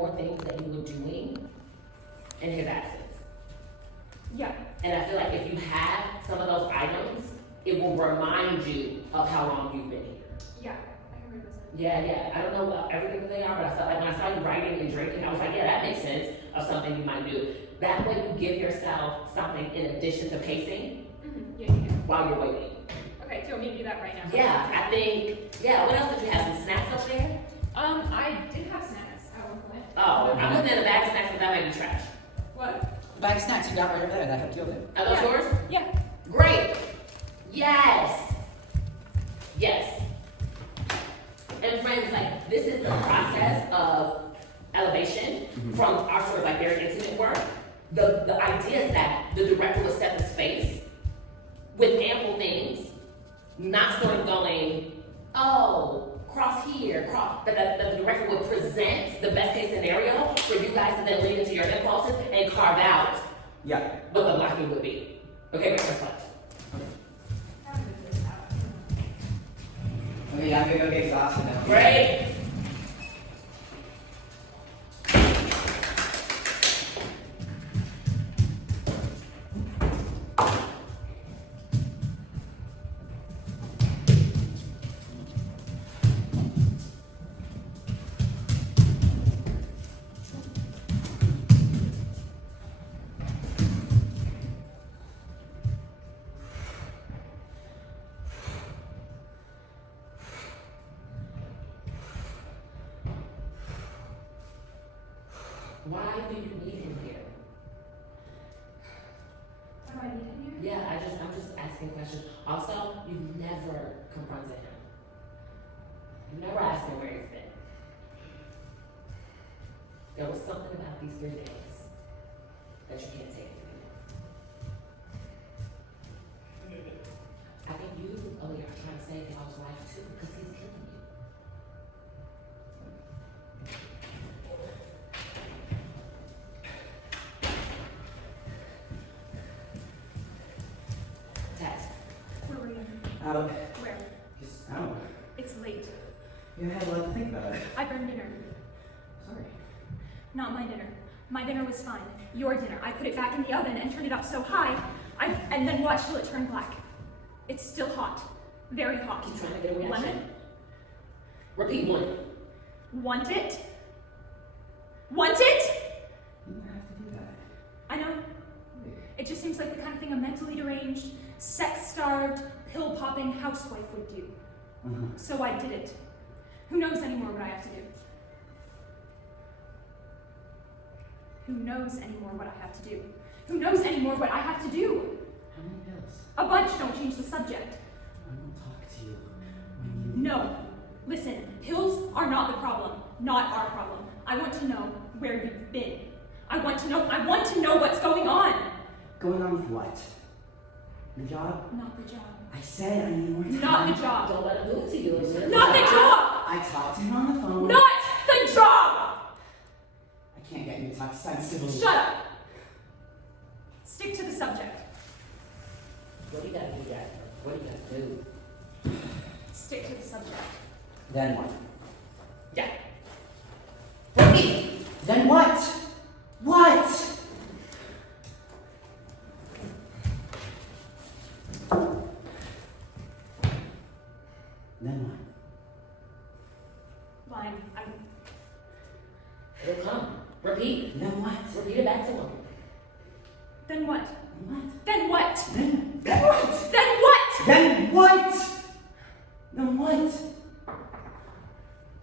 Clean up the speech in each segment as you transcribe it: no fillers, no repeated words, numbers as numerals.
more things that you were doing in his absence. Yeah. And I feel like if you have some of those items, it will remind you of how long you've been here. Yeah, I remember those. Yeah. I don't know about everything that they are, but I felt like when I saw you writing and drinking, I was like, yeah, that makes sense of something you might do. That way you give yourself something in addition to pacing Yeah. while you're waiting. Okay, do you want me to do that right now? Yeah, I think, what else did you have? Some snacks up there? I did have snacks at one point. Oh, I'm looking at a bag of snacks, but that might be trash. What? Bag of snacks you got right over there, that helped you a bit. Are those yours? Yeah. Great. Yes. And friends, like, this is the process of elevation from our sort of like very intimate work. The idea is that the director will set the space with ample things, not sort of going, oh, cross here, cross, that the director would present the best case scenario for you guys to then lead into your impulses and carve out Yeah. what the blocking would be. Okay, wait, first left. Okay, I'm gonna go get exhausted now. Great. Why do you need him here? Why do I need it here? Yeah, I'm just asking questions. Also, you've never confronted him. You've never asked him where he's been. There was something about these 3 days that you can't take from me. I think you, Aaliyah, are trying to save y'all's life too, because he's killing you. Tess. Where were you? Where? Just, I don't know. It's late. You had a lot to think about. I burned dinner. Sorry. Not my dinner. My dinner was fine. Your dinner. I put it back in the oven and turned it up so high, and then watched till it turned black. It's still hot. Very hot. Keep trying to get a reaction. Lemon? Repeat one. Want it? Want it? You don't have to do that. I know. It just seems like the kind of thing a mentally deranged, sex-starved, pill-popping housewife would do. So I did it. Who knows anymore what I have to do? Who knows anymore what I have to do? Who knows anymore what I have to do? How many pills? A bunch. Don't change the subject. I will talk to you when you... No. Listen, pills are not the problem. Not our problem. I want to know where you've been. I want to know what's going on. Going on with what? The job? Not the job. I said I need more time. Not the job. Don't let him do it to you. Not the job. I talked to him on the phone. Not the job. I can't get you to talk sensibly. Shut up. Stick to the subject. What do you gotta do, Jasper? What do you gotta do? Stick to the subject. Then what? Yeah. Repeat. Then what? What? Then what? Fine. It'll come. Repeat. Then what? Repeat it back to him. Then what? Then what? Then what? Then what? Then what? Then what? Then what?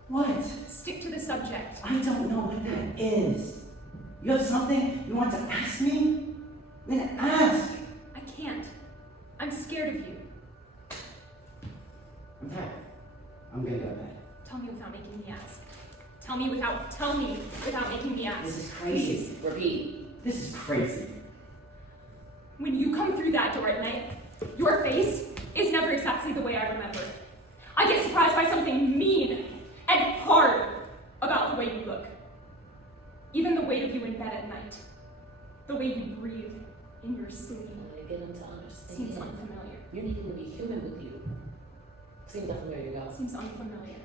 What? Stick to the subject. I don't know what that is. You have something you want to ask me? Then ask. I can't. I'm scared of you. I'm tired. I'm gonna go to bed. Tell me without making me ask. Tell me without making me ask. This is crazy. Please. Repeat. This is crazy. When you come through that door at night, your face is never exactly the way I remember. I get surprised by something mean and hard about the way you look. Even the weight of you in bed at night. The way you breathe in your sleep. I get him to understand. Seems unfamiliar. You need him to be human with you. Seems unfamiliar, y'all. Seems unfamiliar.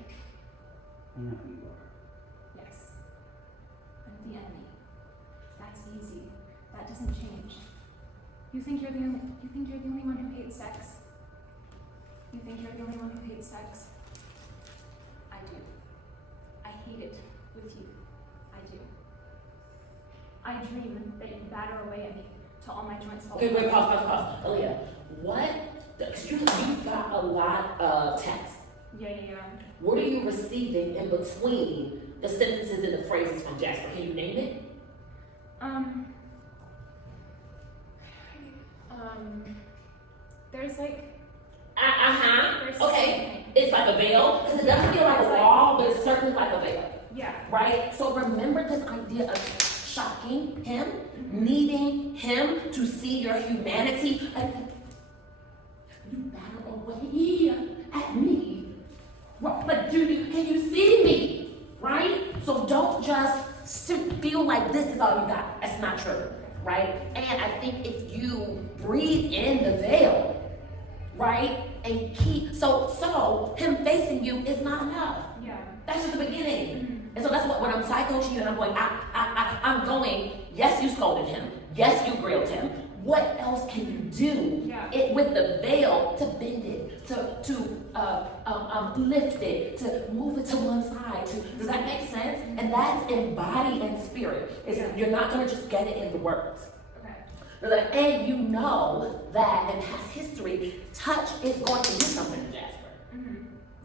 I know who you are. Yes. the enemy. That's easy. That doesn't change. You think you're the only one who hates sex? You think you're the only one who hates sex? I do. I hate it with you. I do. I dream that you batter away at me till all my joints fall Okay, wait, apart. pause. Aaliyah, what? You've got a lot of text. Yeah. What are you receiving in between the sentences and the phrases from Jasper? Can you name it? There's like, there's Okay. something. It's like a veil, because it doesn't feel like a wall, but it's certainly like a veil, Yeah. right? So remember this idea of shocking him, needing him to see your humanity. And you batter away at me. Well, but can you see me, right? So don't just feel like this is all you got. That's not true, right? And I think if you breathe in the veil, right, and keep, so him facing you is not enough. Yeah. That's just the beginning. And so that's what, when I'm side coaching you and I'm going, I'm going, yes, you scolded him. Yes, you grilled him. What else can you do with the veil to bend it, to lift it, to move it to one side? Does that make sense? And that's in body and spirit. You're not going to just get it in the words. And you know that in past history, touch is going to do something to Jasper.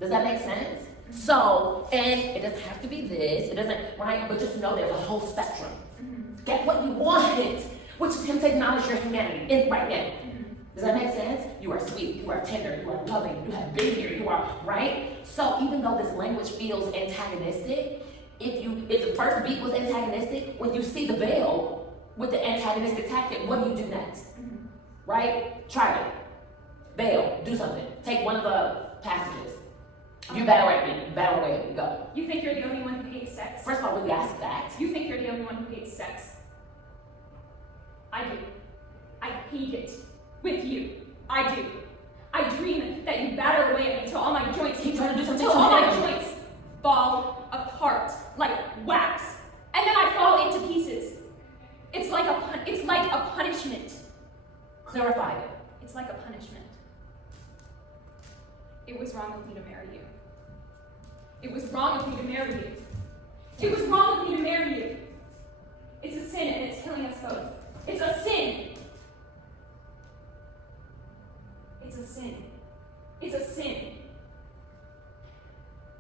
Does that make sense? So, and it doesn't have to be this, it doesn't, right? But just know there's a whole spectrum. Get what you want, which is him to acknowledge your humanity right now. Does that make sense? You are sweet, you are tender, you are loving, you have been here, you are, right? So even though this language feels antagonistic, if the first beat was antagonistic, when you see the veil, with the antagonistic tactic, what do you do next? Right? Try it. Veil. Do something. Take one of the passages. You battle at me. Battle away at me. Go. You think you're the only one who hates sex? First of all, we ask that. You think you're the only one who hates sex? I do. I hate it. With you. I do. I dream that you batter away at me till all my joints Keep trying to do something till to all my him. joints fall apart like wax. And then I fall into pieces. It's like a punishment. Clarify it. It's like a punishment. It was wrong of me to marry you. It was wrong of me to marry you. It was wrong of me to marry you. It's a sin and it's killing us both. It's a sin. It's a sin. It's a sin.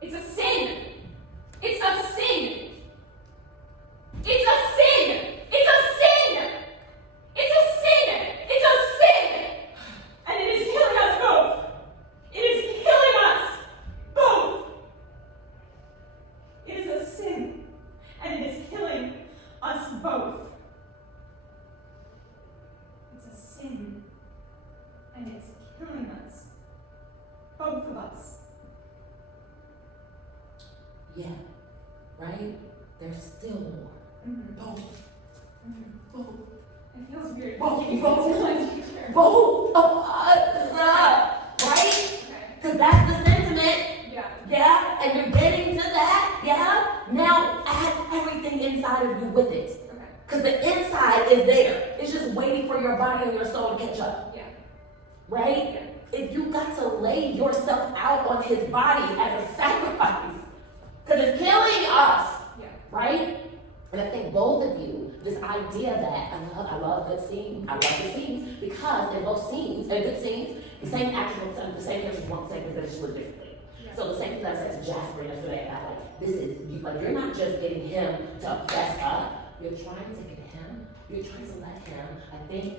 It's a sin. It's a sin. It's a sin. It's a sin. It's a sin. It's a sin. And it is killing us both. It is killing us both. It is a sin. And it is killing us both. It's a sin. And it's killing us. Both of us. Yeah. Right? There's still more. Both. Both. It feels weird. Both. Both. Both of us. Right? Because that's the sentiment. Yeah. Yeah? And you're getting to that. Yeah? Now add everything inside of you with it. Okay. Because the inside is there. It's just waiting for your body and your soul to catch up. Yeah. Right? Yeah. If you got to lay yourself out on his body as a sacrifice, because it's killing us. Yeah. Right? And I think both of you, this idea that I love good scenes, I love good scenes, because in both scenes, in good scenes, the same actors, the same characters want the same things, they just look differently. Yeah. So the same thing that I said to Jasper yesterday about like, this is, you're not just getting him to fess up, you're trying to get him, you're trying to let him, I think,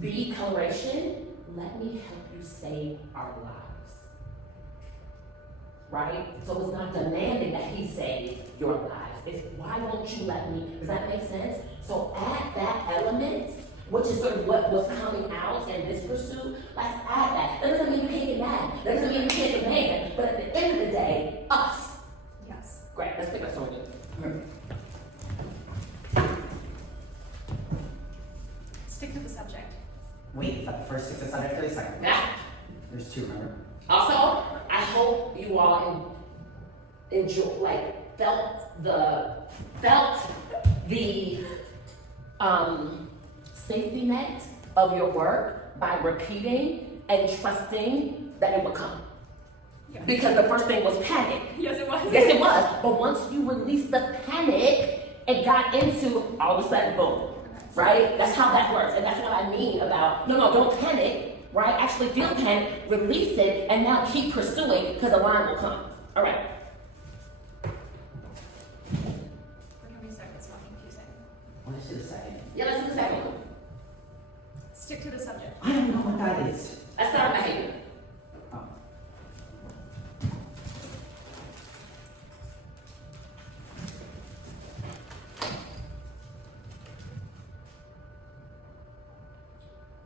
be coloration, let me help you save our lives. Right? So it's not demanding that he save your lives. It's why won't you let me? Does that make sense? So add that element, which is sort of what was coming out in this pursuit. Let's add that. That doesn't mean you can't get mad. That doesn't mean you can't demand. But at the end of the day, us. Yes. Great. Let's pick up something new. Stick to the subject. Wait, the first stick to the subject or the second? Yeah. There's two, remember? Also, I hope you all enjoy, like, felt the safety net of your work by repeating and trusting that it would come. Yeah. Because the first thing was panic. Yes, it was. Yes, it was. But once you released the panic, it got into all of a sudden, boom. Right? That's how that works. And that's what I mean about, no, don't panic, right? Actually feel panic, release it, and now keep pursuing because the line will come. All right. For how many seconds? Not confusing. Let's do the second. Yeah, let's do the second one. Stick to the subject. I don't know what that is. Let's start with behavior. Oh.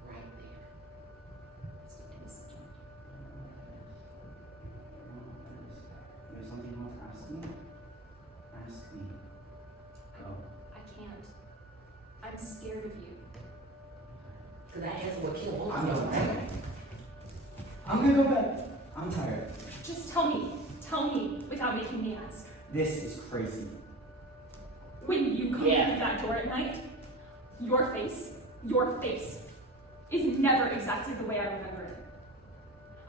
Right there. Stick to the subject. There's something you want to ask me? Ask me. Go. I can't. I'm scared of you. Because that answer will kill both I'm of going us. to bed. I'm gonna go bed. I'm tired. Just tell me. Tell me without making me ask. This is crazy. When you come Yeah. through that door at night, your face is never exactly the way I remember it.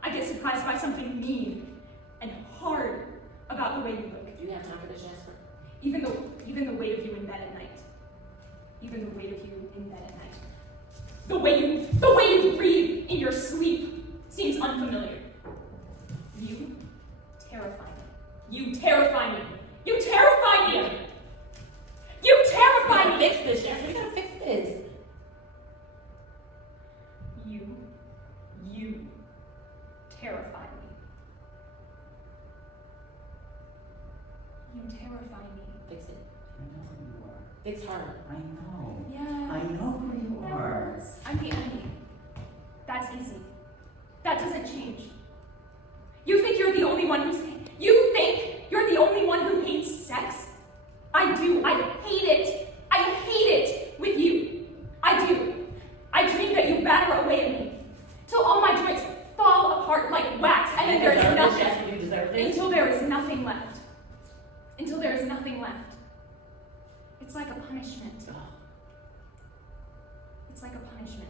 I get surprised by something mean and hard about the way you look. Do you have time for this, Jasper? Even the weight of you in bed at night. Even the weight of you in bed at night. The way you breathe in your sleep seems unfamiliar. You terrify me. You terrify me. You terrify me. You We terrify gotta me. fix this, Jasper. We gotta fix this. You terrify me. You terrify me. Fix it. I know who you are. Fix her. I know. Yeah. I know who you are. I'm the enemy. That's easy. That doesn't change. You think you're the only one who hates sex? I do. I hate it. I hate it with you. I do. I dream that you batter away at me till all my joints fall apart like wax, and then there is deserve this, nothing. Jasper. You deserve this. Until there is nothing left. Until there is nothing left. It's like a punishment. Oh. It's like a punishment.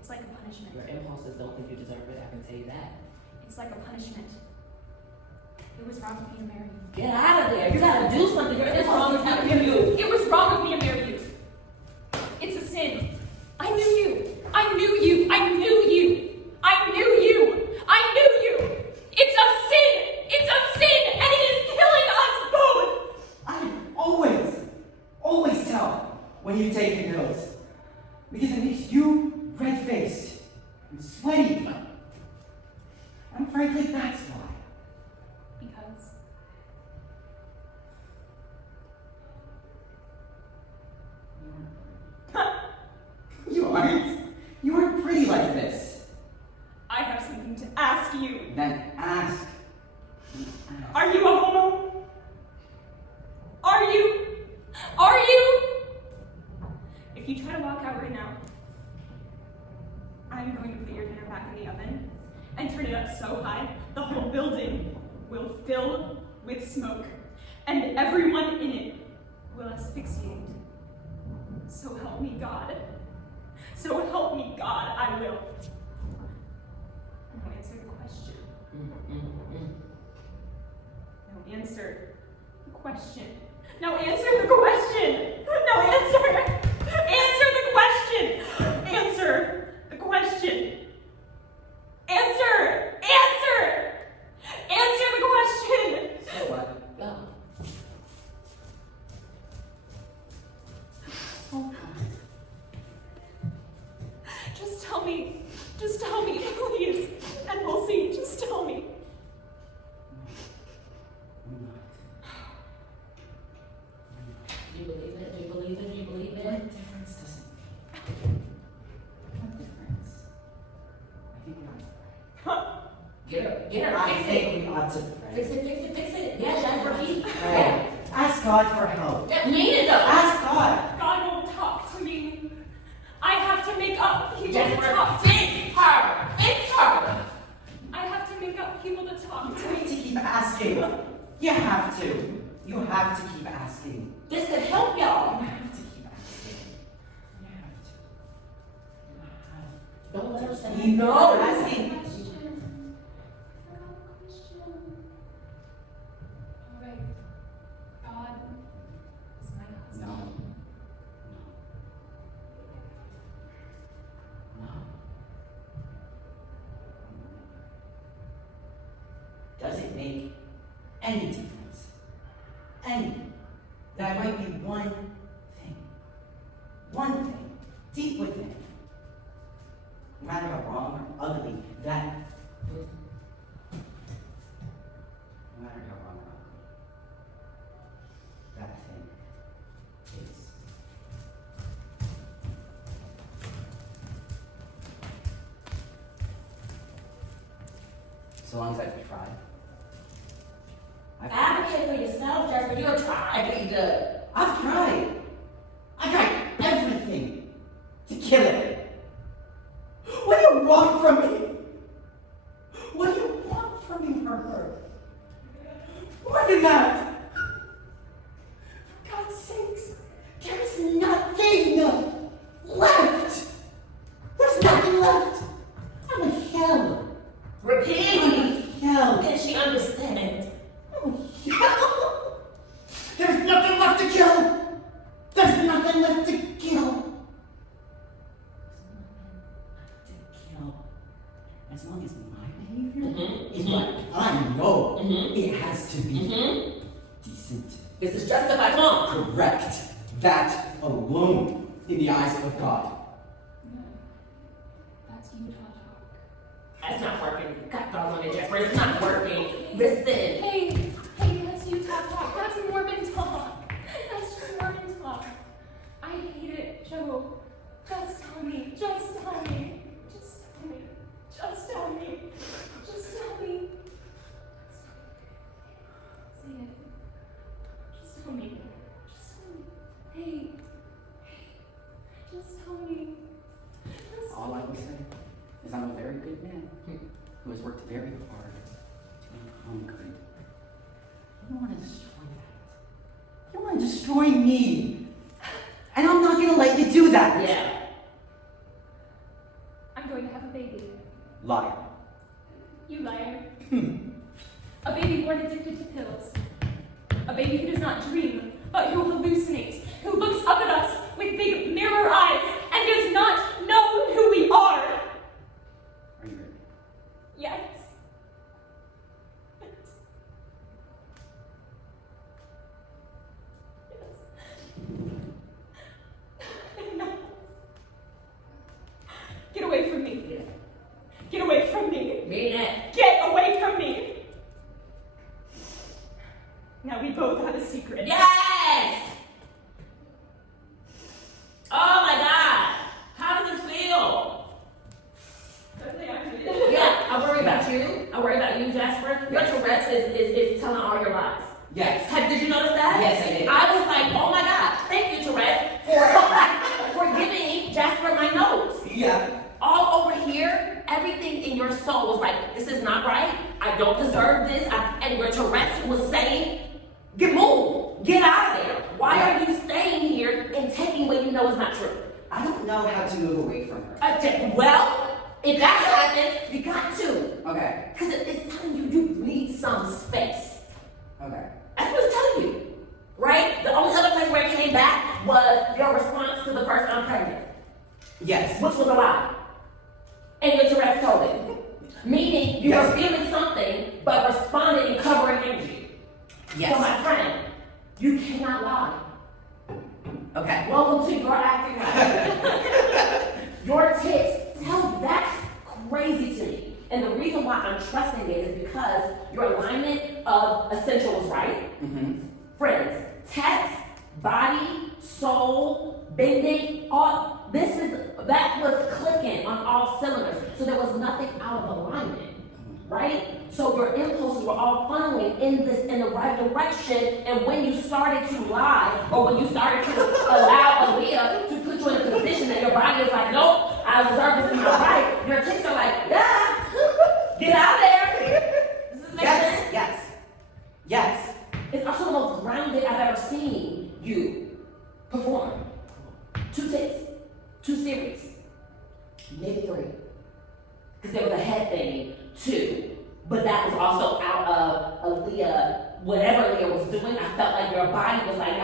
It's like a punishment. Your impulses don't think you deserve it, I can tell you that. It's like a punishment. It was wrong of me to marry you. Get out of there. You gotta do something. Your impulses have you. It was wrong of me to marry you. It's a sin. I knew you. I knew you. I knew you. I knew you. I knew you. It's a sin. It's a sin, and it is killing us both. I always tell when you've taken pills. Because it makes you red-faced and sweaty. And frankly, that's why. Because You aren't. You aren't pretty like this. I have something to ask you. Then ask. Are you a homo? Are you? Are you? If you try to walk out right now, I'm going to put your dinner back in the oven and turn it up so high the whole building will fill with smoke, and everyone in it will asphyxiate. So help me God. So help me God, I will. Now answer the question. Now answer the question. Now answer the question. Now answer. Answer the question. Answer the question. Answer. Answer. Answer the question. So what? Go. Oh God. Just tell me. Just tell me, please. And we'll see. Just tell me. I'm not. Do you believe it? Do you believe it? Do you believe What it? difference does it make? What difference? I think we ought to pray. Get her. I Fix it. think we ought to pray. Fix it, fix it, fix it. Yeah, Jasper, keep. Pray. Ask God for help. Yeah, mean it though. Ask God. God won't talk to me. I have to make up people to Jasper, talk to. fix her. Fix her. I have to make up people to talk to. asking. You have to. You have to keep asking. This could help y'all. You have to keep asking. You have to. You have Don't let her say to. Keep no. asking. Alright. God is my husband. No. No. Does it make any difference? Any? That might be one thing, deep within. No matter how wrong or ugly that. No matter how wrong or ugly that thing is. So long as I've tried. Advocate for yourself, Jasper. You're trying to be good. I've tried. I tried everything to kill it. What do you want from me? What do you want from me for her? More than that. For God's sakes, there is nothing left. There's nothing left. I'm in hell. Repeat. I'm in hell. Can she understand? I'm in hell. There's nothing left to kill. There's nothing left to kill. As long as my behavior is what I know, it has to be decent. This is justified harm. Correct. That alone in the eyes of God. No. That's Utah talk. That's not working. God doggone it, Jasper. It's not working. Listen. Hey, that's Utah talk. That's Mormon talk. That's just Mormon talk. I hate it, Joe. Just tell me. Just tell me. Just tell me. Just tell me. Just tell me. Say it. Just tell me. Just tell me. Hey. Just tell me. Just All I can say is I'm a very good man who has worked very hard to become good. You don't want to destroy that. You want to destroy me. And I'm not going to let you do that. Yeah. I'm going to have a baby. Liar. You liar. A baby born addicted to pills. A baby who does not dream, but who hallucinates, who looks up at us with big mirror eyes and does not know who we are. Are you ready? Yes. No. Get away from me. Get away from me. Mean it. Get away from me. Now we both have a secret. Yes! Oh my God. How does it feel? Yeah, I worry about you. I worry about you, Jasper. Your Tourette's is telling all your lies. Yes. Did you notice that? Yes, I did. I was like, oh my God, thank you, Tourette, for giving Jasper my notes. Yeah. All over here, everything in your soul was like, this is not right. I don't deserve this. And your Tourette's was saying, move, get out of there. Why are you staying here and taking what you know is not true? I don't know how to move away from her. Well, if that happens, you got to. Okay. Because it's telling you you need some space. Okay. That's what it's telling you, right? The only other place where it came back was your response to the first I'm pregnant, Yes. which was a lie. And your Tourette's told it. Meaning you Yes. were feeling something, but responded in covering energy. Yes. So my friend, you cannot lie. Okay. Welcome to your acting life. Your tits tell that's crazy to me. And the reason why I'm trusting it is because your alignment of essential was right. Mm-hmm. Friends, text, body, soul, bending, all that was clicking on all cylinders. So there was nothing out of alignment, right? So your impulses were all funneling in the right direction. And when you started to lie, or when you started to allow Aaliyah to put you in a position that your body is like, nope, I deserve this in my right, your tits are like, yeah, get out there. Does this make sense? Yes. Yes. head thing too. But that was also out of Aaliyah, whatever Aaliyah was doing. I felt like your body was like,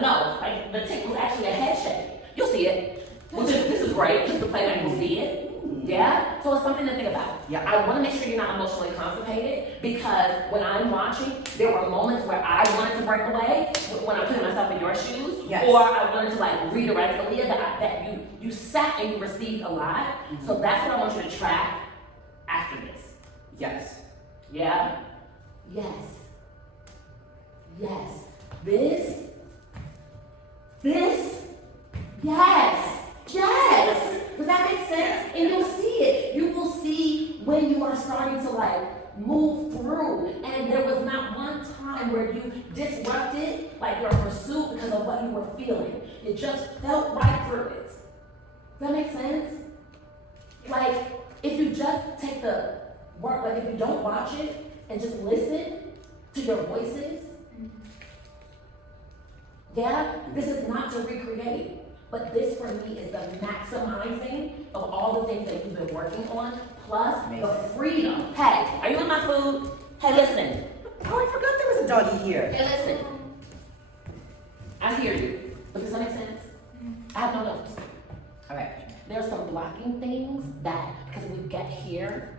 no. Like the tick was actually a head shake. You'll see it. This is great because the playback will see it. Yeah? So it's something to think about. Yeah. I want to make sure you're not emotionally constipated because when I'm watching, there were moments where I wanted to break away when I'm putting myself in your shoes. Yes. Or I wanted to like redirect Aaliyah that you sat and you received a lot. Mm-hmm. So that's what I want you to track after this. Yes. Yeah? Yes. Yes. This. Yes. Yes. Does that make sense? And you'll see it. You will see when you are starting to like move through. And there was not one time where you disrupted like your pursuit because of what you were feeling. It just felt right through it. Does that make sense? Like, if you just take the work, like if you don't watch it and just listen to your voices, yeah, this is not to recreate, but this for me is the maximizing of all the things that you've been working on, plus the freedom. Hey, are you in my food? Hey, listen. Oh, I forgot there was a doggy here. Hey, listen. I hear you, but does that make sense? I have no notes. All right. There's some blocking things that, because we get here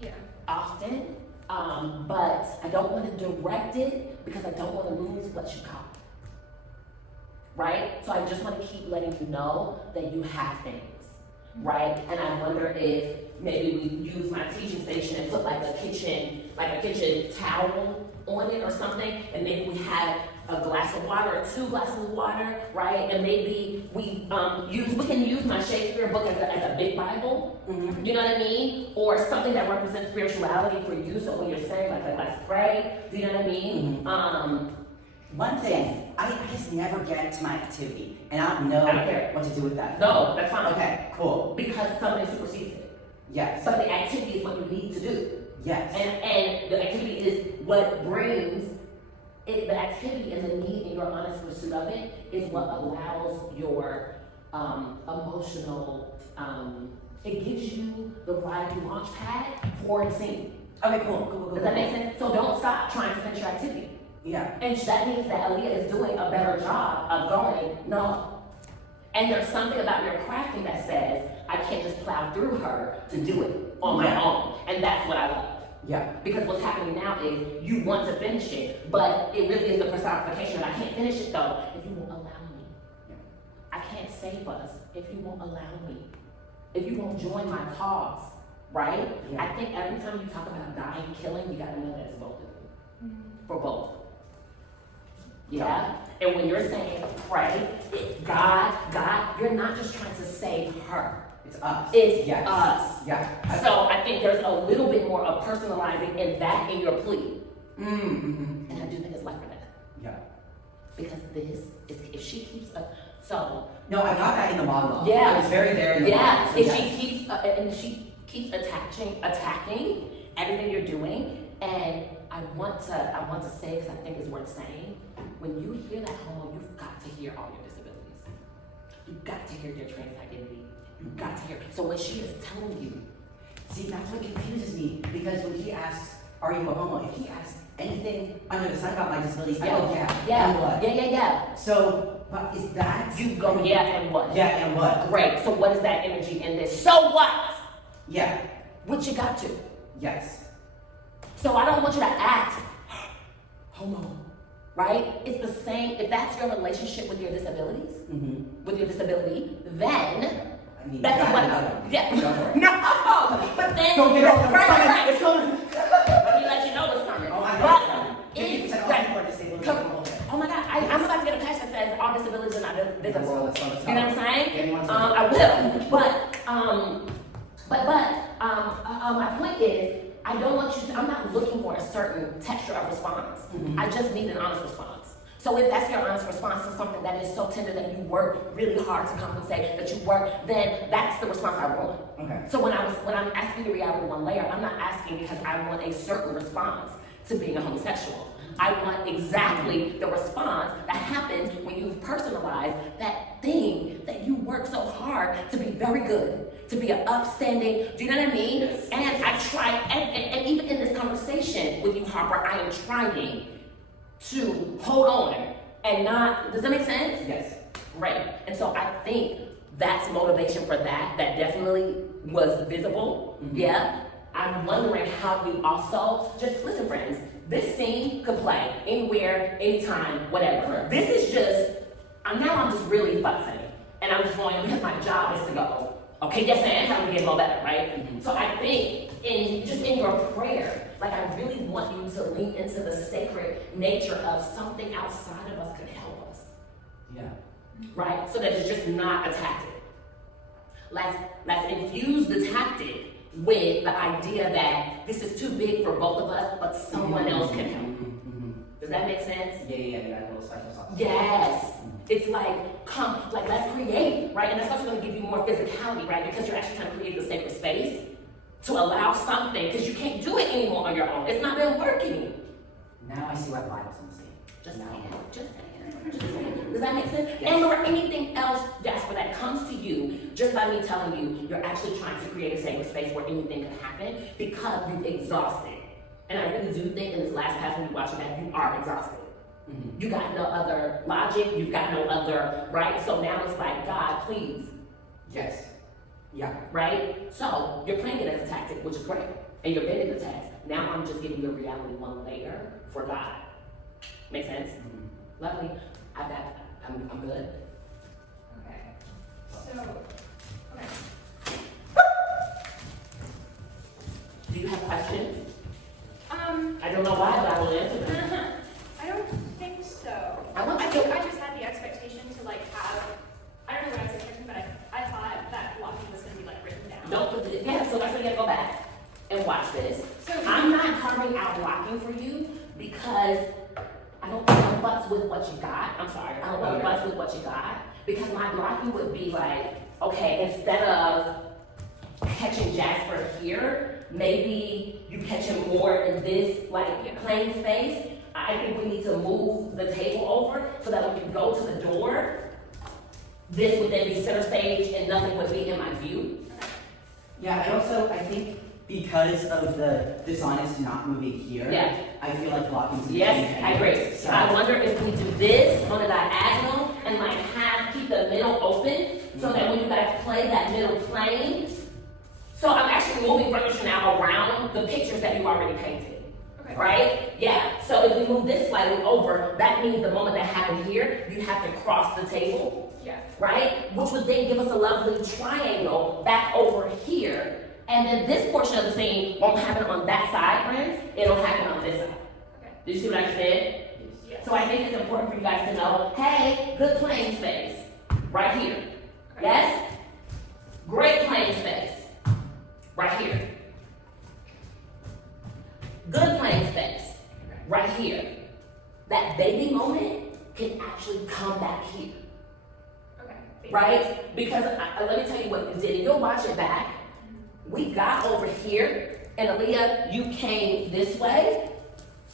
Yeah. often, but I don't want to direct it because I don't want to lose what you caught. Right? So I just want to keep letting you know that you have things, right? And I wonder if maybe we use my teaching station and put like a kitchen towel on it or something, and maybe we have a glass of water or 2 glasses of water, right? And maybe we can use my Shakespeare book as a big Bible, you know what I mean? Or something that represents spirituality for you, so when you're saying like let's pray, do you know what I mean? One thing, I just never get to my activity, and I don't know I don't care. what to do with that. No, that's fine. Okay, cool. Because something supersedes it. Yes. But the activity is what you need to do. Yes. And the activity is what brings it, the activity and the need and your honest pursuit of it is what allows your emotional, it gives you the right launch pad for the scene. Okay, cool. Does that make sense? So don't stop trying to finish your activity. Yeah. And that means that Aaliyah is doing a better job of going, no. And there's something about your crafting that says, I can't just plow through her to do it on my own. And that's what I love. Yeah. Because what's happening now is you want to finish it, but it really is the personification of I can't finish it though if you won't allow me. Yeah. I can't save us if you won't allow me. If you won't join my cause, right? Yeah. I think every time you talk about dying, killing, you gotta know that it's both of them. For both. Yeah? And when you're saying pray, God, you're not just trying to save her. It's us. It's Yes. us. Yeah. So I think there's a little bit more of personalizing in that in your plea. Mm-hmm. And I do think it's like for that. Yeah. Because this is, if she keeps up, so. No, I got that in the monologue. Yeah. It was very there in the Yeah, monologue. So if yes. she keeps, and she keeps attacking everything you're doing, and I want to say, because I think it's worth saying, when you hear that homo, you've got to hear all your disabilities. You've got to hear their trans identity. You've got to hear. So when she is telling you, See, that's what confuses me, because when he asks, are you a homo? If he asks anything under the sun about my disabilities, I go, yeah. And what? Yeah. So, but is that? You go, yeah, and what? Yeah, and what? Great. So what is that energy in this? So what? Yeah. What you got to? Yes. So I don't want you to act homo, right? It's the same. If that's your relationship with your disabilities, Mm-hmm. with your disability, then I mean, that's got what. another one. Yeah. Go for it. No, but then Don't get off. right. It's coming. Let me let you know what's coming. Oh, I know But it's coming. 50% it's of all right. people are disabled. Oh my God, I'm about to get a patch that says all disabilities are not visible. Let's go. You know what I'm saying? Anyone I will. But my point is, I don't want you to, I'm not looking for a certain texture of response. Mhm. I just need an honest response. So if that's your honest response to something that is so tender that you work really hard to compensate, that you work, then that's the response I want. Okay. So when I'm asking you reality one layer, I'm not asking because I want a certain response to being a homosexual. I want exactly the response that happens when you personalize that thing that you work so hard to be very good, to be an upstanding, do you know what I mean? Yes. And I try, and even in this conversation with you, Harper, I am trying to hold on and not, does that make sense? Yes. Right. And so I think that's motivation for that. That definitely was visible. Mhm. Yeah. I'm wondering how you also, just listen, friends, this scene could play anywhere, anytime, whatever. This is just, now I'm just really fussing. And I'm just going, because my job is to go, okay, yes, I am trying to get a little better, right? Mhm. So I think in your prayer, like I really want you to lean into the sacred nature of something outside of us could help us. Yeah. Right? So that it's just not a tactic. Let's infuse the tactic with the idea that this is too big for both of us, but someone else can help. Does that make sense? Yeah, that little special sauce. Yes. It's like, come, like let's create, right? And that's also going to give you more physicality, right? Because you're actually trying to create the sacred space to allow something, because you can't do it anymore on your own. It's not been working. Now I see why the Bible's in the same. Just saying. Does that make sense? And or anything else, Jasper, that comes to you just by me telling you, you're actually trying to create a sacred space where anything can happen because you've exhausted. And I really do think in this last passage when you watch it that you are exhausted. Mm-hmm. You got no other logic, you've got no other, right? So now it's like, God, please, Yes. Yeah. right? So you're playing it as a tactic, which is great. And you're bending the text. Now I'm just giving you the reality one layer for God. Make sense? Mm-hmm. Lovely. I'm good. Okay. So, okay. Do you have questions? Um, I don't know why, but I will answer them. I don't think so. I want I to- think I just had the expectation to like have, I don't know what I was expecting, but I thought that blocking was gonna be like written down. Don't put it, yeah, so that's why you gotta go back and watch this. So I'm not carving out blocking for you because I don't want to butts with what you got. I'm sorry, I don't want to butts with what you got. Because my blocking would be like, okay, instead of catching Jasper here, maybe you catch him more in this like plain space. I think we need to move the table over so that when you go to the door, this would then be center stage and nothing would be in my view. Yeah, I think because of the dishonest not moving here, Yeah. I feel like blocking's Yes, I agree. So, I wonder if we do this on a diagonal and like keep the middle open so that when you guys play that middle plane. So I'm actually moving furniture now around the pictures that you already painted. Okay. Right? Yeah. So if we move this slightly over, that means the moment that happened here, you have to cross the table. Yeah. Right? Which would then give us a lovely triangle back over here. And then this portion of the scene won't happen on that side, friends. It'll happen on this side. Okay. Did you see what I said? Yes. So I think it's important for you guys to know, hey, good playing space. Right here. Okay. Yes? Great playing space. Right here. Good playing space. Okay. Right here. That baby moment can actually come back here. Okay. Right? Because let me tell you what you did. And you'll watch it back. We got over here, and Aaliyah, you came this way.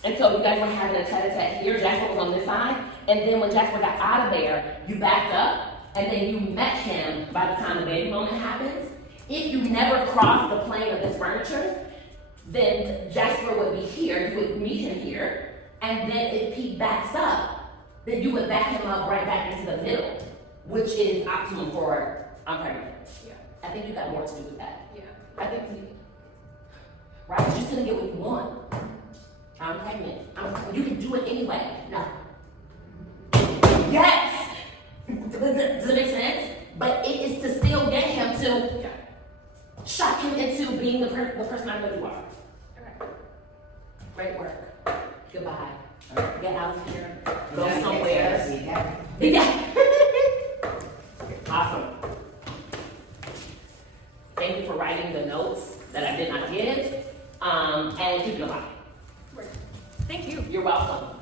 And so you guys were having a tete-a-tete here. Jasper was on this side. And then when Jasper got out of there, you backed up, and then you met him by the time the baby moment happens. If you never crossed the plane of this furniture, then Jasper would be here, you would meet him here, and then if he backs up, then you would back him up right back into the middle, which is optimum for I'm pregnant. Yeah. I think you got more to do with that. Yeah. I think you, right? You just didn't get what you want. I'm pregnant. You can do it anyway. No. Yes! Does it make sense? But it is to still get him to Yeah. shock him into being the person I know you are. Okay. Great work. Goodbye. Alright. Get out of here. Go Yeah, somewhere. see that? Yeah. Awesome. Thank you for writing the notes that I did not give. And keep it alive. Thank you. You're welcome.